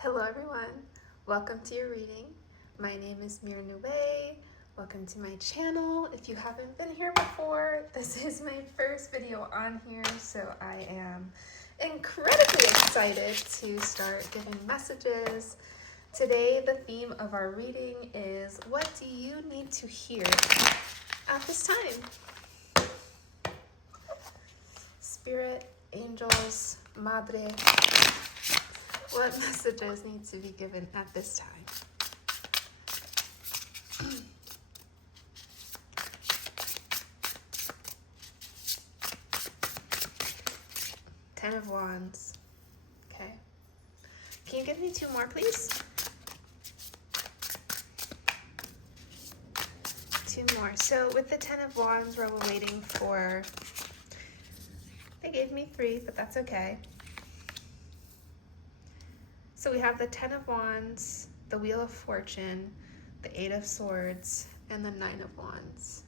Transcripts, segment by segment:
Hello everyone, welcome to your reading. My name is Mir Nube. Welcome to my channel. If you haven't been here before, this is my first video on here, so I am incredibly excited to start giving messages. Today the theme of our reading is, what do you need to hear at this time? Spirit, angels, Madre, what messages need to be given at this time? Ten of Wands. Okay. Can you give me two more, please? Two more. So with the Ten of Wands, we're waiting for... They gave me three, but that's okay. So we have the Ten of Wands, the Wheel of Fortune, the Eight of Swords, and the Nine of Wands.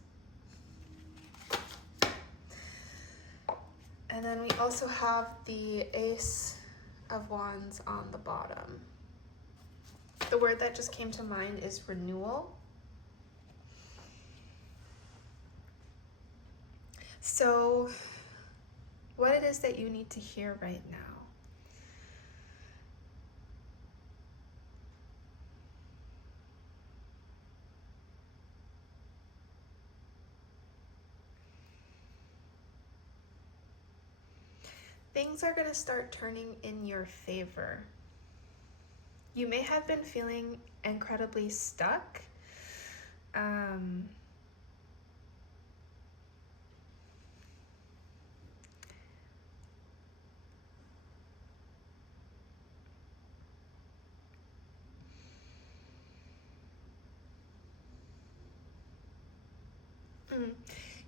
And then we also have the Ace of Wands on the bottom. The word that just came to mind is renewal. So what it is that you need to hear right now? Things are going to start turning in your favor. You may have been feeling incredibly stuck.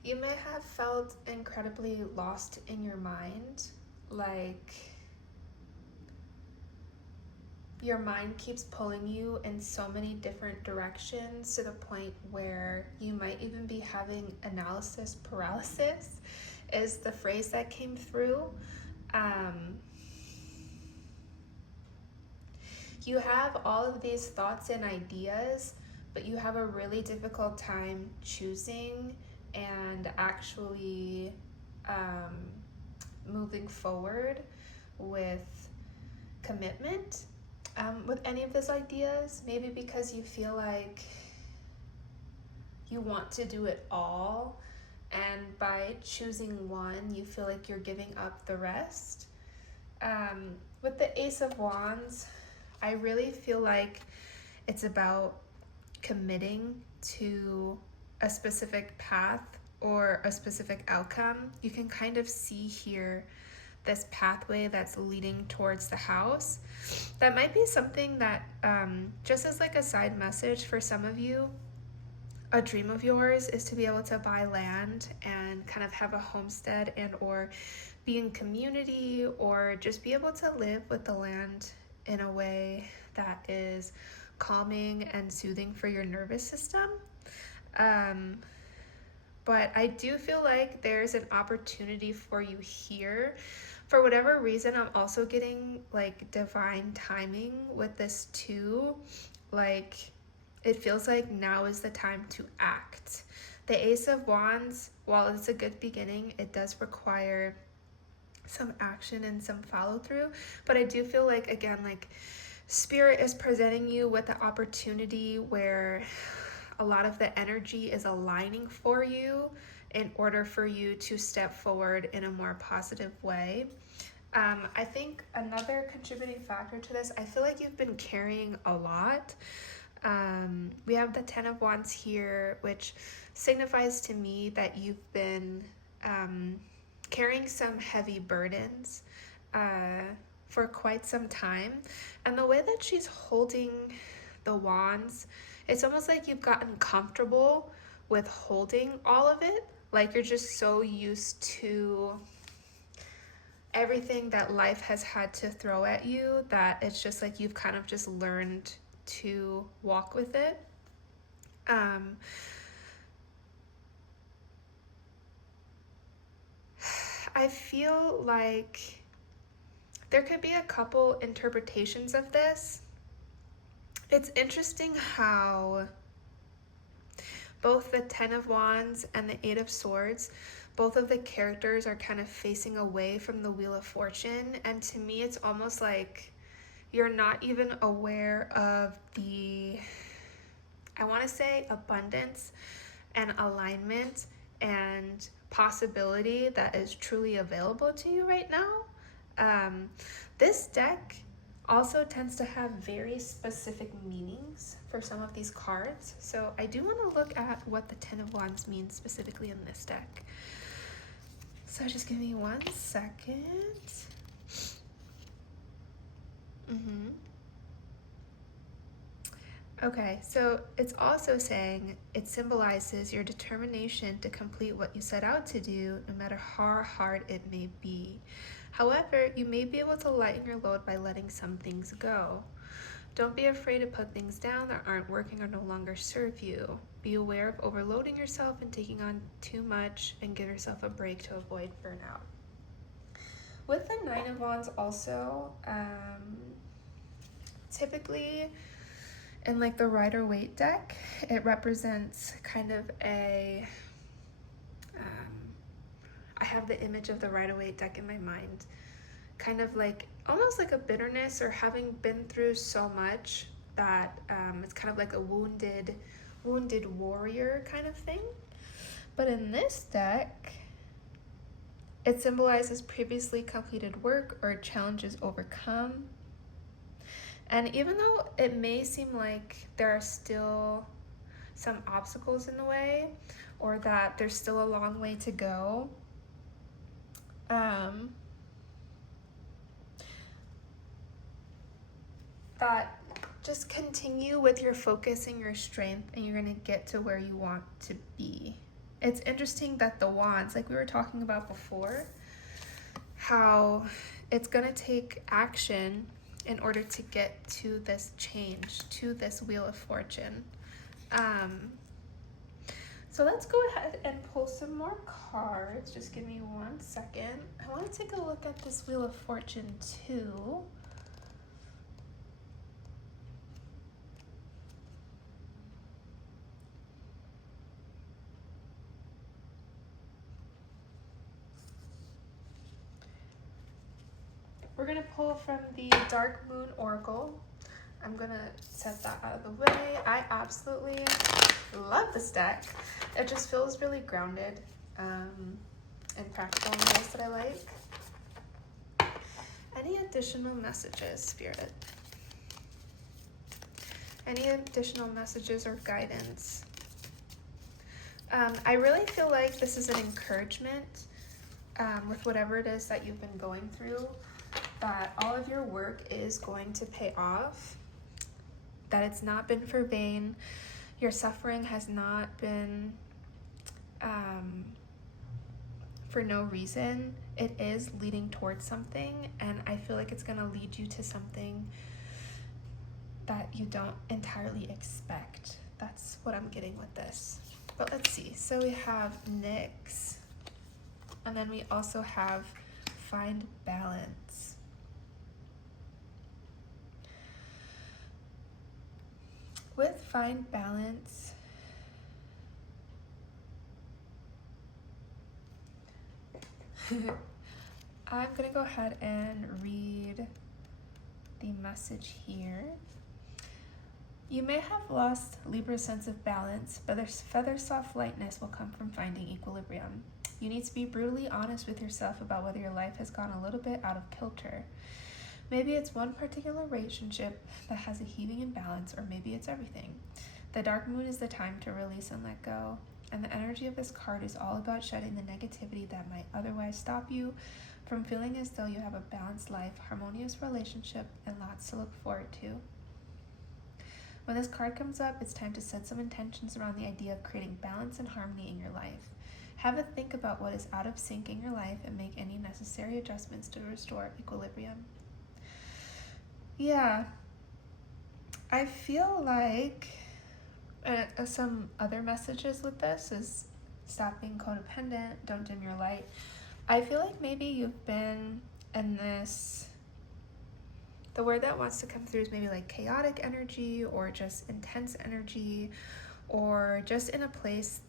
You may have felt incredibly lost in your mind, like your mind keeps pulling you in so many different directions to the point where you might even be having analysis paralysis, is the phrase that came through. You have all of these thoughts and ideas, but you have a really difficult time choosing and actually moving forward with commitment with any of those ideas. Maybe because you feel like you want to do it all, and by choosing one, you feel like you're giving up the rest. With the Ace of Wands, I really feel like it's about committing to a specific path or a specific outcome. You can kind of see here this pathway that's leading towards the house. That might be something that, just as like a side message for some of you, a dream of yours is to be able to buy land and kind of have a homestead and or be in community, or just be able to live with the land in a way that is calming and soothing for your nervous system. But I do feel like there's an opportunity for you here. For whatever reason, I'm also getting like divine timing with this too. Like, it feels like now is the time to act. The Ace of Wands, while it's a good beginning, it does require some action and some follow through. But I do feel like, again, like Spirit is presenting you with the opportunity where a lot of the energy is aligning for you in order for you to step forward in a more positive way. I think another contributing factor to this, I feel like you've been carrying a lot. We have the Ten of Wands here, which signifies to me that you've been carrying some heavy burdens for quite some time. And the way that she's holding the wands, it's almost like you've gotten comfortable with holding all of it. Like you're just so used to everything that life has had to throw at you that it's just like you've kind of just learned to walk with it. I feel like there could be a couple interpretations of this. It's interesting how both the Ten of Wands and the Eight of Swords, both of the characters are kind of facing away from the Wheel of Fortune. And to me, it's almost like you're not even aware of the, I want to say, abundance and alignment and possibility that is truly available to you right now. This deck also tends to have very specific meanings for some of these cards. So I do want to look at what the Ten of Wands means specifically in this deck. So just give me 1 second. Okay, so it's also saying it symbolizes your determination to complete what you set out to do, no matter how hard it may be. However, you may be able to lighten your load by letting some things go. Don't be afraid to put things down that aren't working or no longer serve you. Be aware of overloading yourself and taking on too much, and give yourself a break to avoid burnout. With the Nine of Wands also, typically in like the Rider-Waite deck, it represents kind of a, I have the image of the Rider-Waite deck in my mind, kind of like almost like a bitterness or having been through so much that it's kind of like a wounded warrior kind of thing. But in this deck, it symbolizes previously completed work or challenges overcome. And even though it may seem like there are still some obstacles in the way, or that there's still a long way to go, that just continue with your focus and your strength, and you're going to get to where you want to be. It's interesting that the wands, like we were talking about before, how it's going to take action in order to get to this change, to this Wheel of Fortune. So let's go ahead and pull some more cards. Just give me 1 second. I want to take a look at this Wheel of Fortune too. We're going to pull from the Dark Moon Oracle. I'm going to set that out of the way. I absolutely love this deck. It just feels really grounded and practical in ways that I like. Any additional messages, Spirit? Any additional messages or guidance? I really feel like this is an encouragement with whatever it is that you've been going through, that all of your work is going to pay off, that it's not been for vain, your suffering has not been for no reason. It is leading towards something, and I feel like it's going to lead you to something that you don't entirely expect. That's what I'm getting with this. But let's see. So we have Nyx, and then we also have Find Balance. With Find Balance, I'm going to go ahead and read the message here. You may have lost Libra's sense of balance, but their feather soft lightness will come from finding equilibrium. You need to be brutally honest with yourself about whether your life has gone a little bit out of kilter. Maybe it's one particular relationship that has a heaving imbalance, or maybe it's everything. The dark moon is the time to release and let go, and the energy of this card is all about shedding the negativity that might otherwise stop you from feeling as though you have a balanced life, harmonious relationship, and lots to look forward to. When this card comes up, it's time to set some intentions around the idea of creating balance and harmony in your life. Have a think about what is out of sync in your life and make any necessary adjustments to restore equilibrium. Yeah, I feel like some other messages with this is stop being codependent, don't dim your light. I feel like maybe you've been in this the word that wants to come through is maybe like chaotic energy, or just intense energy, or just in a place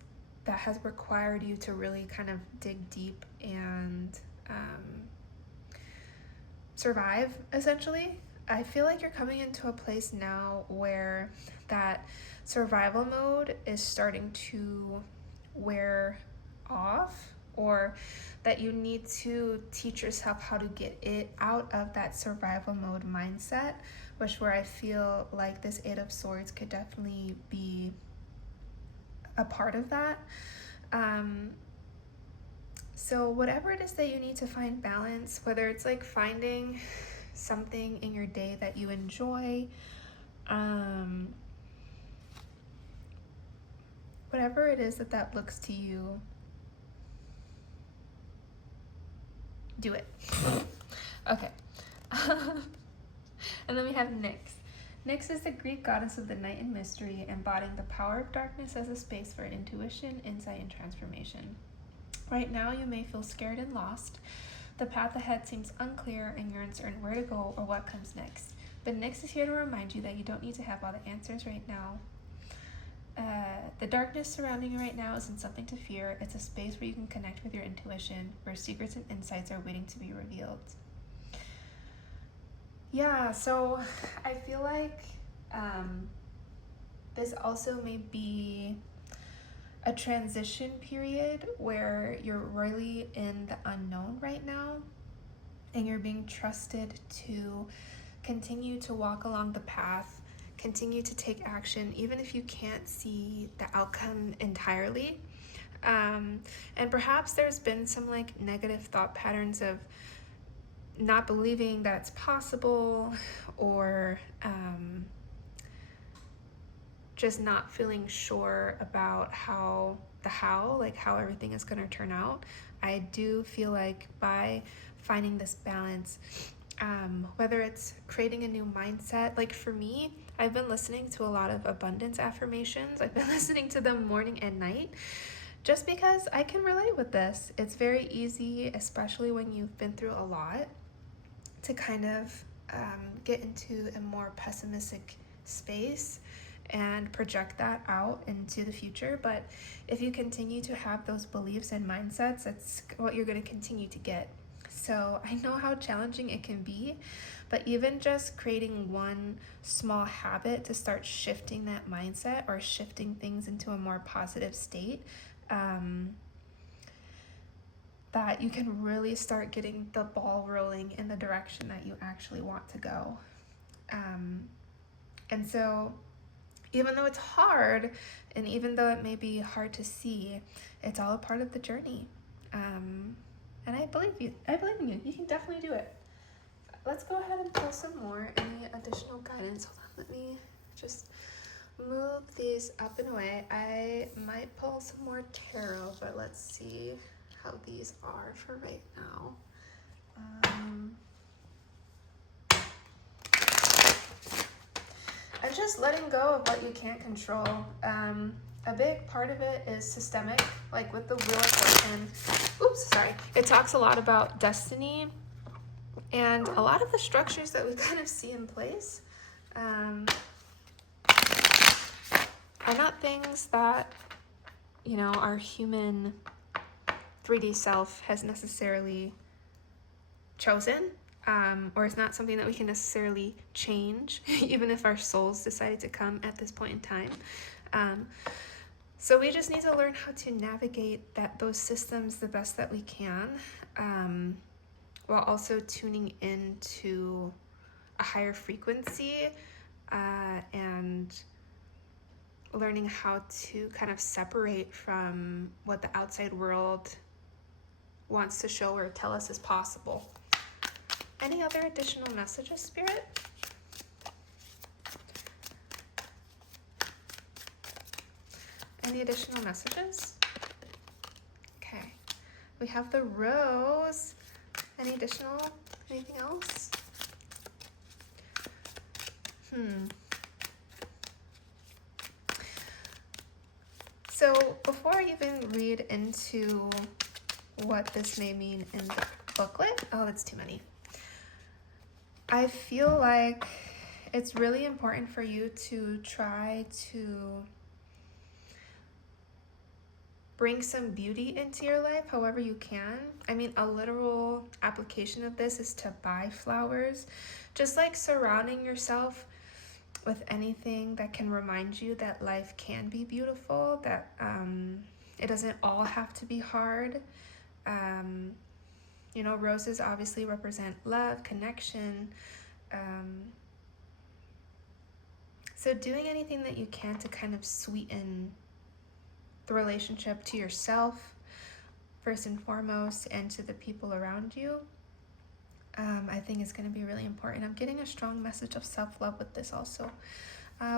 that has required you to really kind of dig deep and survive, essentially. I feel like you're coming into a place now where that survival mode is starting to wear off, or that you need to teach yourself how to get it out of that survival mode mindset, which where I feel like this Eight of Swords could definitely be a part of that. So whatever it is that you need to find balance, whether it's like finding something in your day that you enjoy, whatever it is that looks to you, do it. Okay. And then we have Nyx. Nyx is the Greek goddess of the night and mystery, embodying the power of darkness as a space for intuition, insight, and transformation. Right now, you may feel scared and lost. The path ahead seems unclear, and you're uncertain where to go or what comes next. But Nyx is here to remind you that you don't need to have all the answers right now. The darkness surrounding you right now isn't something to fear. It's a space where you can connect with your intuition, where secrets and insights are waiting to be revealed. Yeah, so I feel like this also may be a transition period where you're really in the unknown right now, and you're being trusted to continue to walk along the path, continue to take action, even if you can't see the outcome entirely. And perhaps there's been some like negative thought patterns of not believing that it's possible, or just not feeling sure about how everything is going to turn out. I do feel like by finding this balance, whether it's creating a new mindset, like for me, I've been listening to a lot of abundance affirmations. I've been listening to them morning and night, just because I can relate with this. It's very easy, especially when you've been through a lot, to kind of get into a more pessimistic space and project that out into the future. But if you continue to have those beliefs and mindsets, that's what you're going to continue to get. So I know how challenging it can be, but even just creating one small habit to start shifting that mindset, or shifting things into a more positive state, that you can really start getting the ball rolling in the direction that you actually want to go. And so even though it's hard, and even though it may be hard to see, it's all a part of the journey. And I believe you. I believe in you. You can definitely do it. Let's go ahead and pull some more. Any additional guidance? Hold on, let me just move these up and away. I might pull some more tarot, but let's see how these are for right now. I'm just letting go of what you can't control. A big part of it is systemic, like with the Wheel of Fortune. Oops, sorry. It talks a lot about destiny, and a lot of the structures that we kind of see in place are not things that, you know, our human 3D self has necessarily chosen, or it's not something that we can necessarily change, even if our souls decided to come at this point in time. So we just need to learn how to navigate those systems the best that we can, while also tuning into a higher frequency, and learning how to kind of separate from what the outside world wants to show or tell us is possible. Any other additional messages, Spirit? Any additional messages? Okay. We have the Rose. Anything else? So before I even read into what this may mean in the booklet, oh, that's too many. I feel like it's really important for you to try to bring some beauty into your life however you can. I mean, a literal application of this is to buy flowers. Just like surrounding yourself with anything that can remind you that life can be beautiful, that it doesn't all have to be hard. You know, roses obviously represent love, connection. So doing anything that you can to kind of sweeten the relationship to yourself, first and foremost, and to the people around you, I think is going to be really important. I'm getting a strong message of self-love with this also.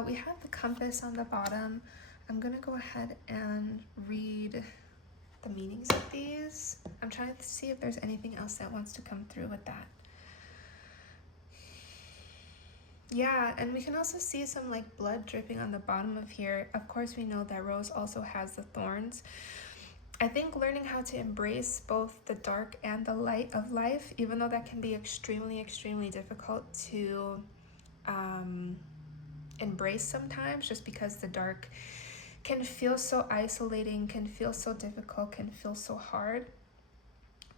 We have the compass on the bottom. I'm going to go ahead and read the meanings of these. I'm trying to see if there's anything else that wants to come through with that. Yeah, and we can also see some like blood dripping on the bottom of here. Of course, we know that rose also has the thorns. I think learning how to embrace both the dark and the light of life, even though that can be extremely, extremely difficult to embrace sometimes, just because the dark can feel so isolating, can feel so difficult, can feel so hard.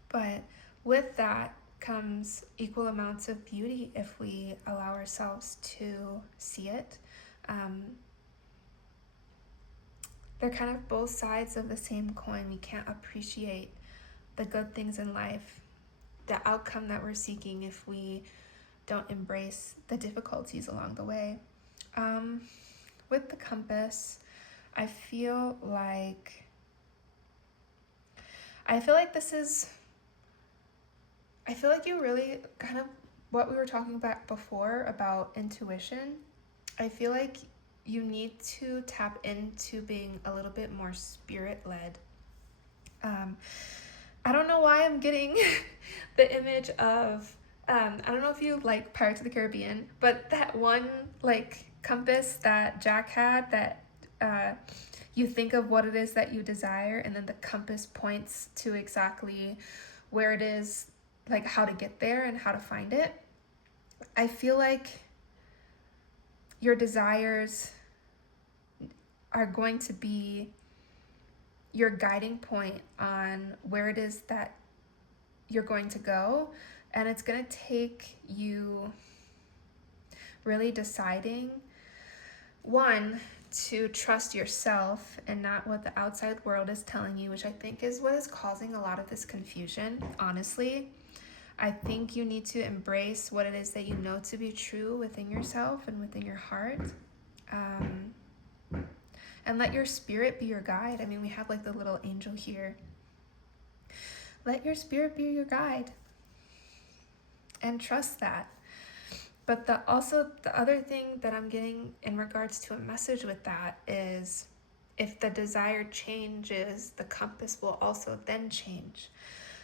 But with that comes equal amounts of beauty if we allow ourselves to see it. They're kind of both sides of the same coin. We can't appreciate the good things in life, the outcome that we're seeking, if we don't embrace the difficulties along the way. With the compass, I feel like you really kind of what we were talking about before about intuition. I feel like you need to tap into being a little bit more spirit-led. I don't know why I'm getting the image of, I don't know if you like Pirates of the Caribbean, but that one like compass that Jack had, that you think of what it is that you desire, and then the compass points to exactly where it is, like how to get there and how to find it. I feel like your desires are going to be your guiding point on where it is that you're going to go, and it's going to take you really deciding, one, to trust yourself and not what the outside world is telling you, which I think is what is causing a lot of this confusion, honestly. I think you need to embrace what it is that you know to be true within yourself and within your heart. And let your spirit be your guide. I mean, we have like the little angel here. Let your spirit be your guide. And trust that. But the other thing that I'm getting in regards to a message with that is, if the desire changes, the compass will also then change.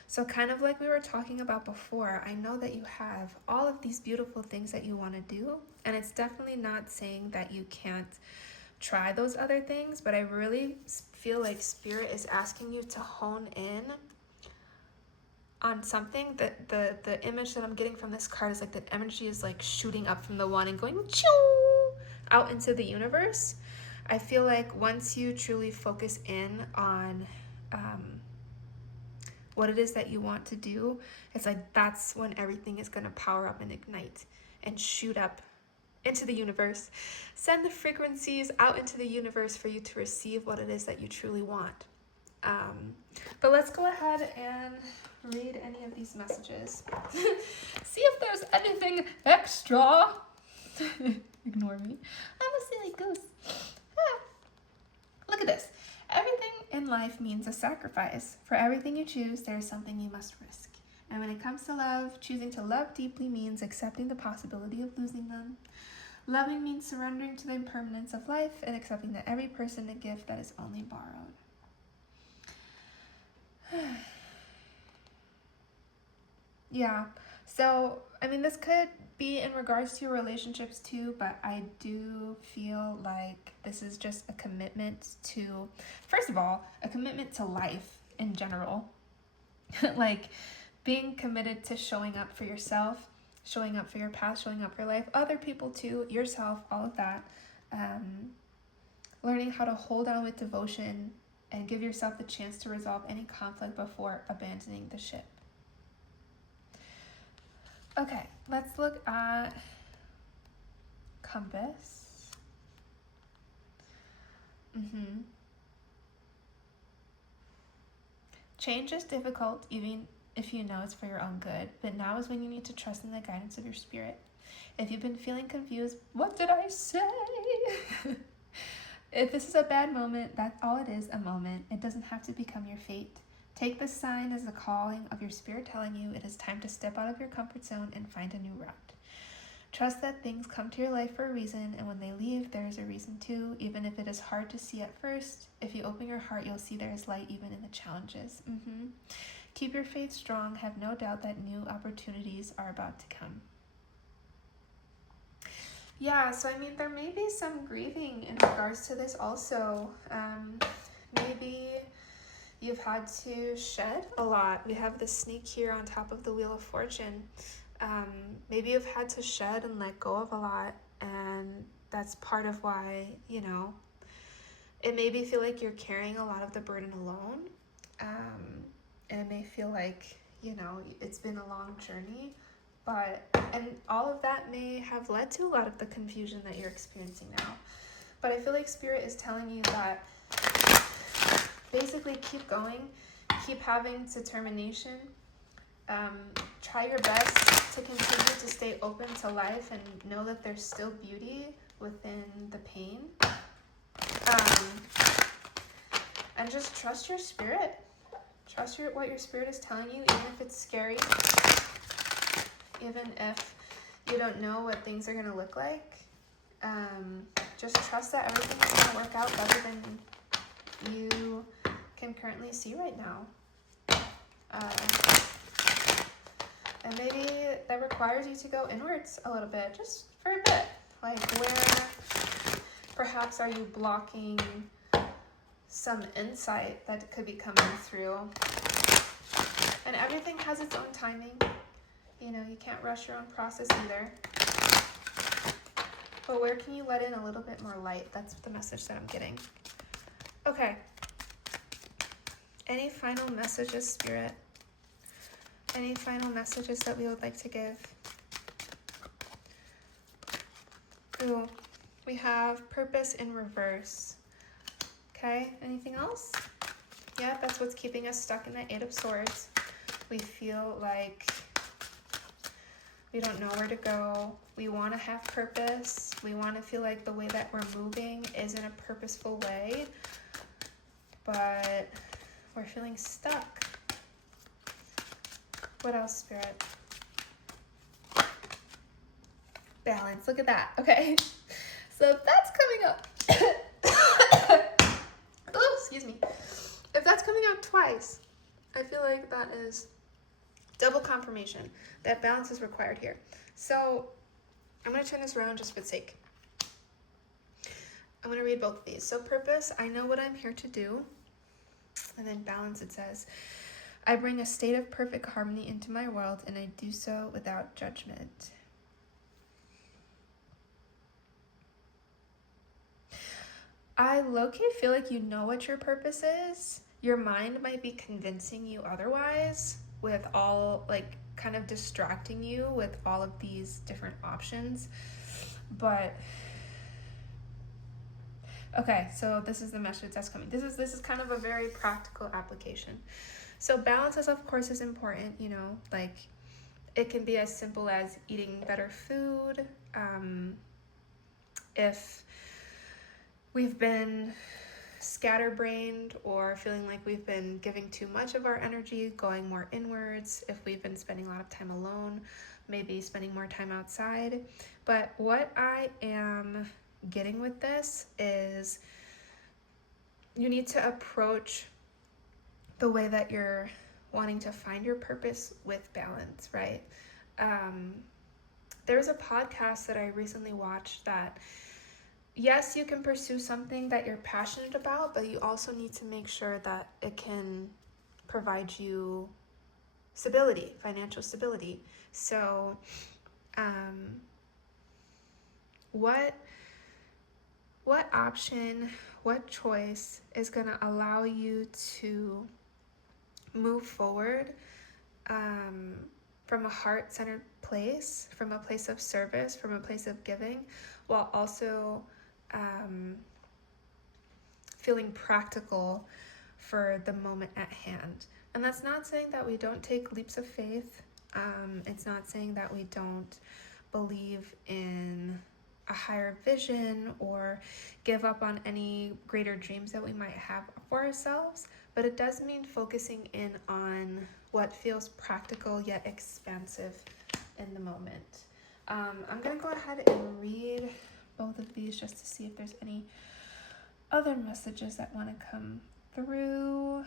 So kind of like we were talking about before, I know that you have all of these beautiful things that you want to do, and it's definitely not saying that you can't try those other things, but I really feel like Spirit is asking you to hone in on something. That the image that I'm getting from this card is like the energy is like shooting up from the one and going choo out into the universe. I feel like once you truly focus in on what it is that you want to do, it's like that's when everything is going to power up and ignite and shoot up into the universe. Send the frequencies out into the universe for you to receive what it is that you truly want. But let's go ahead and read any of these messages. See if there's anything extra. Ignore me. I'm a silly goose. Look at this. Everything in life means a sacrifice. For everything you choose, there is something you must risk. And when it comes to love, choosing to love deeply means accepting the possibility of losing them. Loving means surrendering to the impermanence of life and accepting that every person a gift that is only borrowed. Yeah, so, I mean, this could be in regards to your relationships too, but I do feel like this is just a commitment to, first of all, a commitment to life in general. Like, being committed to showing up for yourself showing up for your past, showing up for life, other people too, yourself, all of that. Learning how to hold on with devotion and give yourself the chance to resolve any conflict before abandoning the ship. Okay, let's look at compass. Change is difficult, even if you know it's for your own good, but now is when you need to trust in the guidance of your spirit. If you've been feeling confused, what did I say? If this is a bad moment, that's all it is, a moment. It doesn't have to become your fate. Take this sign as the calling of your spirit telling you it is time to step out of your comfort zone and find a new route. Trust that things come to your life for a reason, and when they leave, there is a reason too, even if it is hard to see at first. If you open your heart, you'll see there is light even in the challenges. Keep your faith strong. Have no doubt that new opportunities are about to come. Yeah, so I mean, there may be some grieving in regards to this also. Maybe you've had to shed a lot. We have the Snake here on top of the Wheel of Fortune. Maybe you've had to shed and let go of a lot, and that's part of why, you know, it may feel like you're carrying a lot of the burden alone. And it may feel like, you know, it's been a long journey. And all of that may have led to a lot of the confusion that you're experiencing now. But I feel like Spirit is telling you that basically keep going, keep having determination, try your best to continue to stay open to life and know that there's still beauty within the pain. And just trust your spirit. Trust what your spirit is telling you, even if it's scary. Even if you don't know what things are going to look like, just trust that everything is going to work out better than you can currently see right now. And maybe that requires you to go inwards a little bit, just for a bit. Like, where perhaps are you blocking some insight that could be coming through? And everything has its own timing. You know, you can't rush your own process either. But where can you let in a little bit more light? That's the message that I'm getting. Okay. Any final messages, Spirit? Any final messages that we would like to give? Ooh, we have purpose in reverse. Okay, anything else? Yeah, that's what's keeping us stuck in the Eight of Swords. We feel like we don't know where to go. We want to have purpose. We want to feel like the way that we're moving is in a purposeful way, but we're feeling stuck. What else, Spirit? Balance. Look at that. Okay. So if that's coming up, oh, excuse me. If that's coming out twice, I feel like that is double confirmation that balance is required here. So I'm going to turn this around just for sake. I'm going to read both of these. So purpose, I know what I'm here to do. And then balance, it says, I bring a state of perfect harmony into my world, and I do so without judgment. I low-key feel like you know what your purpose is. Your mind might be convincing you otherwise, with all, like, kind of distracting you with all of these different options. But okay, so this is the message that's coming. This is kind of a very practical application. So balance, of course, is important, you know, like it can be as simple as eating better food. If we've been scatterbrained or feeling like we've been giving too much of our energy, going more inwards, if we've been spending a lot of time alone, maybe spending more time outside. But what I am getting with this is you need to approach the way that you're wanting to find your purpose with balance, right? There was a podcast that I recently watched that, yes, you can pursue something that you're passionate about, but you also need to make sure that it can provide you stability, financial stability. So What option, what choice is going to allow you to move forward from a heart-centered place, from a place of service, from a place of giving, while also feeling practical for the moment at hand. And that's not saying that we don't take leaps of faith. It's not saying that we don't believe in a higher vision or give up on any greater dreams that we might have for ourselves, but it does mean focusing in on what feels practical yet expansive in the moment. I'm gonna go ahead and read both of these just to see if there's any other messages that want to come through.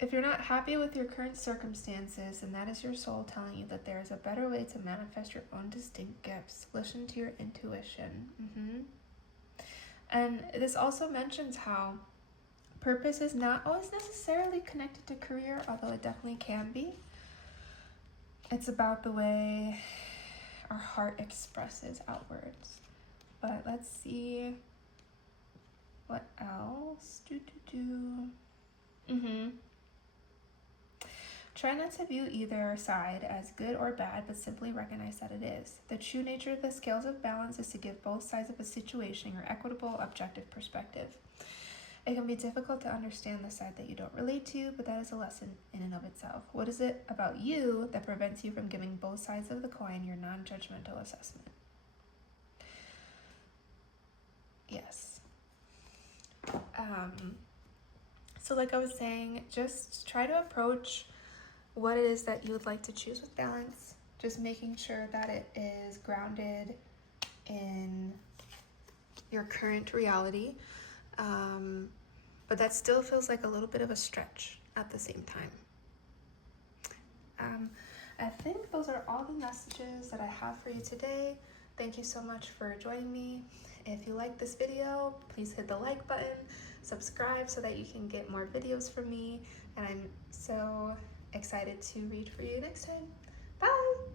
If you're not happy with your current circumstances, and that is your soul telling you that there is a better way to manifest your own distinct gifts, listen to your intuition. And this also mentions how purpose is not always necessarily connected to career, although it definitely can be. It's about the way our heart expresses outwards. But let's see what else. Try not to view either side as good or bad, but simply recognize that it is. The true nature of the scales of balance is to give both sides of a situation your equitable, objective perspective. It can be difficult to understand the side that you don't relate to, but that is a lesson in and of itself. What is it about you that prevents you from giving both sides of the coin your non-judgmental assessment? Yes. So like I was saying, just try to approach what it is that you would like to choose with balance. Just making sure that it is grounded in your current reality. But that still feels like a little bit of a stretch at the same time. I think those are all the messages that I have for you today. Thank you so much for joining me. If you like this video, please hit the like button, subscribe so that you can get more videos from me. And I'm so excited to read for you next time. Bye!